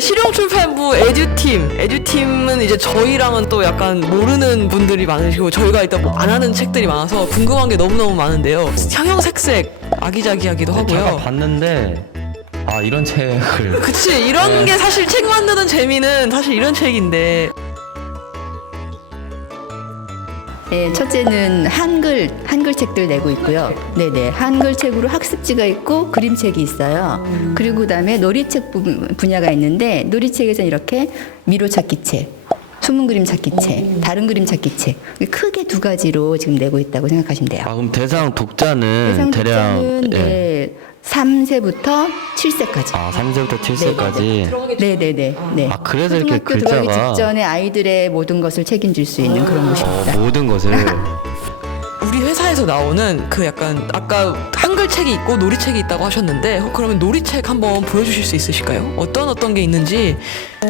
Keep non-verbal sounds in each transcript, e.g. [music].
실용출판부 에듀팀, 에듀팀은 이제 저희랑은 또 약간 모르는 분들이 많으시고 저희가 일단 뭐 안 하는 책들이 많아서 궁금한 게 너무너무 많은데요. 형형색색 아기자기하기도 제가 하고요. 봤는데 아 이런 책을 그치 이런 네. 게 사실 책 만드는 재미는 사실 이런 책인데 네, 첫째는 한글 한글 책들 내고 있고요. 네 네 한글 책으로 학습지가 있고 그림책이 있어요. 그리고 그다음에 놀이책 부- 분야가 있는데 놀이책에서는 이렇게 미로 찾기 책, 숨은 그림 찾기 책, 다른 그림 찾기 책 크게 두 가지로 지금 내고 있다고 생각하시면 돼요. 아 그럼 대상 독자는 대상 대략 독자는 예. 네, 3세부터 7세까지. 아 3세부터 7세까지 네네네. 네. 아, 그래서 이렇게 초등학교 들어가기 글자가- 직전에 아이들의 모든 것을 책임질 수 있는 그런 어, 곳입니다. 모든 것을 우리 회사에서 나오는 그 약간 아까 한글 책이 있고 놀이책이 있다고 하셨는데 어, 그러면 놀이책 한번 보여주실 수 있으실까요? 어떤 어떤 게 있는지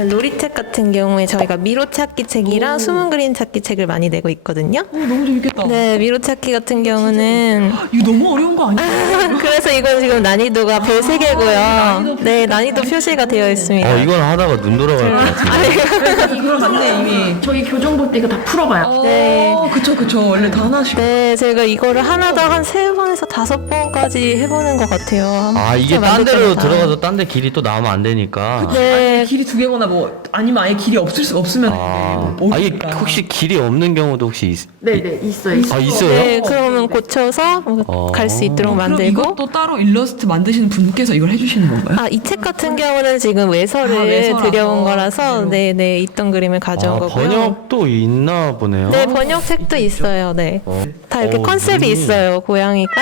놀이책 같은 경우에 저희가 미로 찾기 책이랑 숨은 그림 찾기 책을 많이 내고 있거든요. 너무 재밌겠다. 네, 미로 찾기 같은 경우는 이거 너무 어려운 거 아니야? [laughs] 그래서 이건 지금 난이도가 별 3개고요. 네, 난이도 표시가 되어 있습니다. 어 이건 하다가 눈 돌아갈 것 같은데 이걸 봤네 이미. 저희 교정 볼 때 이거 다 풀어봐요. 네. 어, 그쵸 그쵸 원래 다 하나씩. 네, 제가 이거를 하나당 한 세 번에서 다섯 번까지 해보는 것 같아요. 아 이게 딴 데로. 들어가서 딴 데 길이 또 나오면 안 되니까 네, 길이 두 개거나 뭐 아니면 아예 길이 없을 수 없으면 아, 뭐아 모르니까. 혹시 길이 없는 경우도 혹시 있, 네네 있어요. 있어요. 아 있어요? 네, 그러면 고쳐서 어. 갈 수 있도록 그럼 만들고. 이것도 따로 일러스트 만드시는 분께서 이걸 해주시는 건가요? 아, 이 책 같은 경우는 지금 외서를 아, 외서라서. 들여온 거라서, 그대로. 네, 네, 있던 그림을 가져온 아, 거고요. 번역도 있나 보네요 네, 번역책도 있어요. 네. 어. 다 이렇게 어, 컨셉이 눈이- 있어요. 고양이가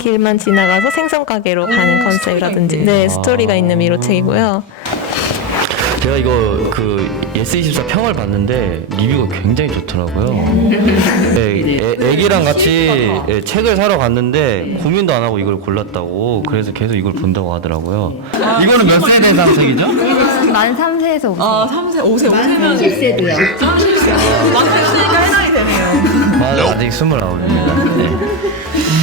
길만 지나가서 생선 가게로 가는 컨셉이라든지, 스토리가 네, 있네. 스토리가 있는 미로책이고요. 제가 이거 그 예스24 평을 봤는데 리뷰가 굉장히 좋더라고요. 네, 애, 애기랑 같이 예, 책을 사러 갔는데 고민도 안 하고 이걸 골랐다고 그래서 계속 이걸 본다고 하더라고요. 이거는 몇 세대 상 책이죠? 만 3세에서 5세. 아 3세 5세 5세면 7세도요. 만세니까 해당이 되네요. 맞아, 아직 29입니다. 네.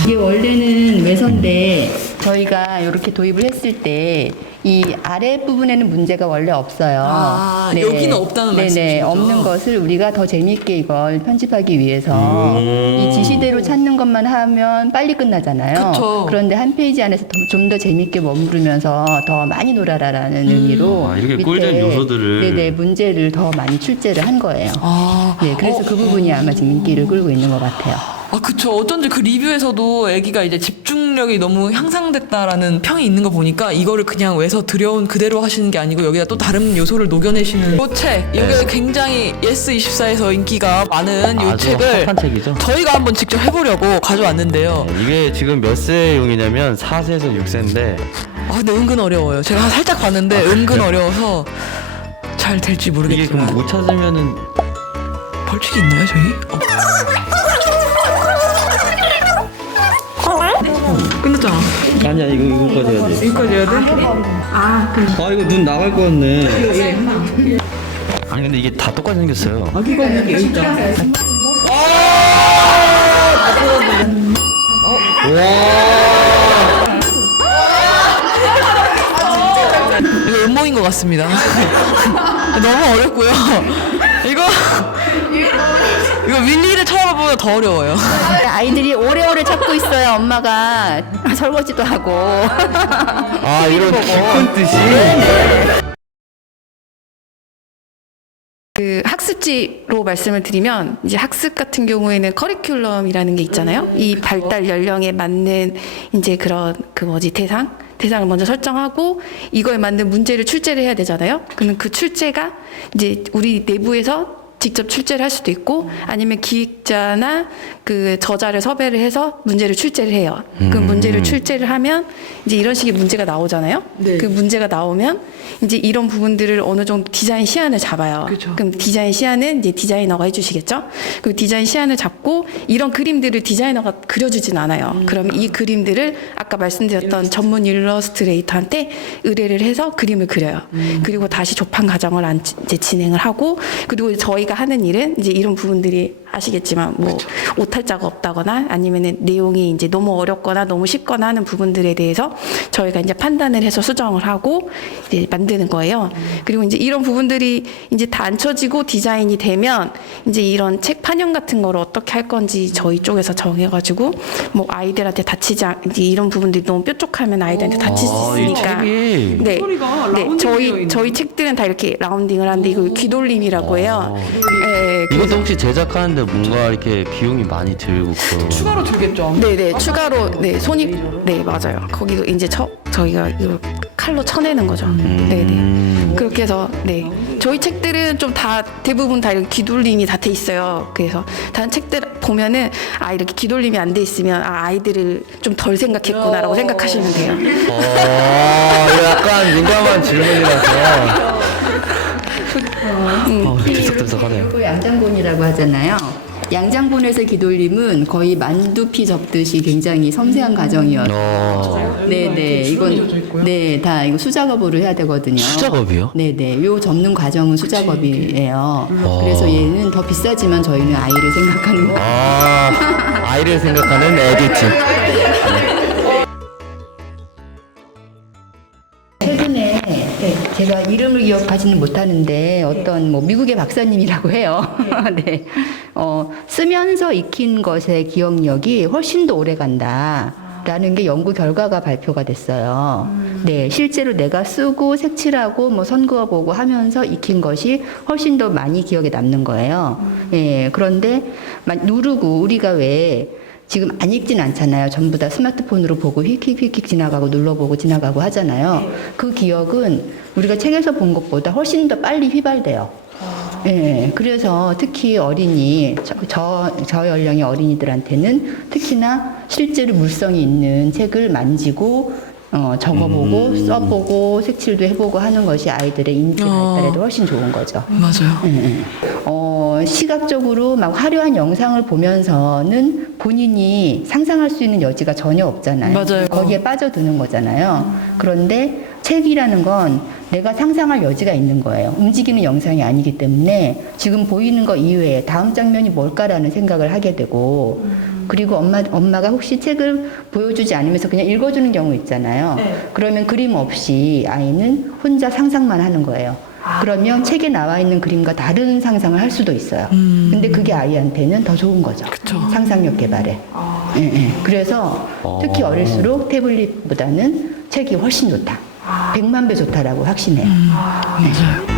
이게 원래는 외선데 저희가 이렇게 도입을 했을 때 이 아래 부분에는 문제가 원래 없어요. 아, 여기는 없다는 네네, 말씀이시죠? 없는 것을 우리가 더 재밌게 이걸 편집하기 위해서 이 지시대로 찾는 것만 하면 빨리 끝나잖아요. 그쵸. 그런데 한 페이지 안에서 좀 더 재밌게 머무르면서 더 많이 놀아라라는 의미로 아, 이렇게 밑에 꿀잼 요소들을. 네네 문제를 더 많이 출제를 한 거예요. 아, 네, 그래서 어, 그 부분이 아마 지금 인기를 끌고 있는 것 같아요. 아 그쵸 어쩐지 그 리뷰에서도 애기가 이제 집중력이 너무 향상됐다라는 평이 있는 거 보니까 이거를 그냥 외서 들여온 그대로 하시는 게 아니고 여기다 또 다른 요소를 녹여내시는 요책 이게 네. 굉장히 예스 24에서 인기가 많은 요 아주 책을 핫한 책이죠. 저희가 한번 직접 해보려고 가져왔는데요 네, 이게 지금 몇 세용이냐면 4세에서 6세인데 아 근데 은근 어려워요 제가 살짝 봤는데 은근 어려워서 잘 될지 이게 모르겠지만 그럼 못 찾으면은 벌칙이 있나요 저희? 어. 끝났잖아 아니야 이거 이거까지 해야 돼. 여기까지 해야 돼? 아 그럼 아 이거 눈 나갈 것 같네. 아니 근데 이게 다 똑같이 생겼어요. 아기가 없는 게 여기 있잖아 이거 음모인 것 같습니다. [laughs] 너무 어렵고요. 이거 이거 윌리를 찾아보면 더 어려워요. 아이들이 오래오래 찾고 있어요. 엄마가 설거지도 하고. 아 이런 깊은 뜻이. 그 학습지로 말씀을 드리면 이제 학습 같은 경우에는 커리큘럼이라는 게 있잖아요. 이 발달 연령에 맞는 이제 그런 그 뭐지 대상 대상을 먼저 설정하고 이거에 맞는 문제를 출제를 해야 되잖아요. 그러면 그 출제가 이제 우리 내부에서 직접 출제를 할 수도 있고 아니면 기획자나 그 저자를 섭외를 해서 문제를 출제를 해요. 그 문제를 출제를 하면 이제 이런 식의 문제가 나오잖아요. 네. 그 문제가 나오면 이제 이런 부분들을 어느 정도 디자인 시안을 잡아요. 그쵸. 그럼 디자인 시안은 이제 디자이너가 해주시겠죠. 그 디자인 시안을 잡고 이런 그림들을 디자이너가 그려주진 않아요. 그러면 이 그림들을 아까 말씀드렸던 전문 일러스트레이터한테 의뢰를 해서 그림을 그려요. 그리고 다시 조판 과정을 안- 이제 진행을 하고 그리고 저희가 하는 일은 이제 이런 부분들이 아시겠지만 뭐 오탈자가 없다거나 아니면은 내용이 이제 너무 어렵거나 너무 쉽거나 하는 부분들에 대해서 저희가 이제 판단을 해서 수정을 하고 이제 만드는 거예요. 그리고 이제 이런 부분들이 이제 다 앉혀지고 디자인이 되면 이제 이런 책 판형 같은 거를 어떻게 할 건지 저희 쪽에서 정해가지고 뭐 아이들한테 다치지 않 이제 이런 부분들이 너무 뾰족하면 아이들한테 다칠 수 아, 이 있으니까. 네, 네, 되어 저희 있는. 저희 책들은 다 이렇게 라운딩을 하는데 이걸 귀돌림이라고 해요. 네, 이것도 혹시 제작하는데 뭔가 이렇게 비용이 많이 들고 그 추가로 들겠죠. 네네 추가로 네 손이 네 맞아요. 거기 이제 저 저희가 이거 칼로 쳐내는 거죠. 네네. 음. 그렇게 해서 네 저희 책들은 좀 다 대부분 다 이렇게 귀돌림이 다 돼 있어요. 그래서 다른 책들 보면은 아 이렇게 귀돌림이 안 돼 있으면 아 아이들을 좀 덜 생각했구나라고 생각하시면 돼요. 어, 이거 약간 민감한 질문이라서 [laughs] 어, 들썩들썩하네요. 그리고 양장본이라고 하잖아요. 양장본에서 기돌림은 거의 만두피 접듯이 굉장히 섬세한 과정이어서 어, 네네 줄어져 이건. 네다 이거 수작업으로 해야 되거든요. 수작업이요? 네네 요 접는 과정은 수작업이에요. 그래서 얘는 더 비싸지만 저희는 아이를 생각하는 거. 아, 아이를 생각하는 에디팅. [laughs] 제가 이름을 기억하지는 못하는데 어떤 뭐 미국의 박사님이라고 해요. [laughs] 네. 어, 쓰면서 익힌 것의 기억력이 훨씬 더 오래 간다. 라는 게 연구 결과가 발표가 됐어요. 네, 실제로 내가 쓰고 색칠하고 뭐 선그어 보고 하면서 익힌 것이 훨씬 더 많이 기억에 남는 거예요. 예, 그런데 막 누르고 우리가 왜 지금 안 읽진 않잖아요. 전부 다 스마트폰으로 보고 휙휙휙휙 지나가고 눌러보고 지나가고 하잖아요. 그 기억은 우리가 책에서 본 것보다 훨씬 더 빨리 휘발돼요. 예, 그래서 특히 어린이, 저, 저, 저 연령의 어린이들한테는 특히나 실제로 물성이 있는 책을 만지고, 어, 적어보고, 써보고, 색칠도 해보고 하는 것이 아이들의 인지 발달에도 훨씬 좋은 거죠. 맞아요. 예, 예. 어, 시각적으로 막 화려한 영상을 보면서는 본인이 상상할 수 있는 여지가 전혀 없잖아요. 맞아요. 거기에 빠져드는 거잖아요. 그런데 책이라는 건 내가 상상할 여지가 있는 거예요. 움직이는 영상이 아니기 때문에 지금 보이는 거 이외에 다음 장면이 뭘까라는 생각을 하게 되고 그리고 엄마, 엄마가 혹시 책을 보여주지 않으면서 그냥 읽어주는 경우 있잖아요. 그러면 그림 없이 아이는 혼자 상상만 하는 거예요. 그러면 책에 나와 있는 그림과 다른 상상을 할 수도 있어요. 근데 그게 아이한테는 더 좋은 거죠. 상상력 개발에. 예, 예. 그래서 특히 어릴수록 태블릿보다는 책이 훨씬 좋다. 백만 배 좋다라고 확신해요. 맞아요.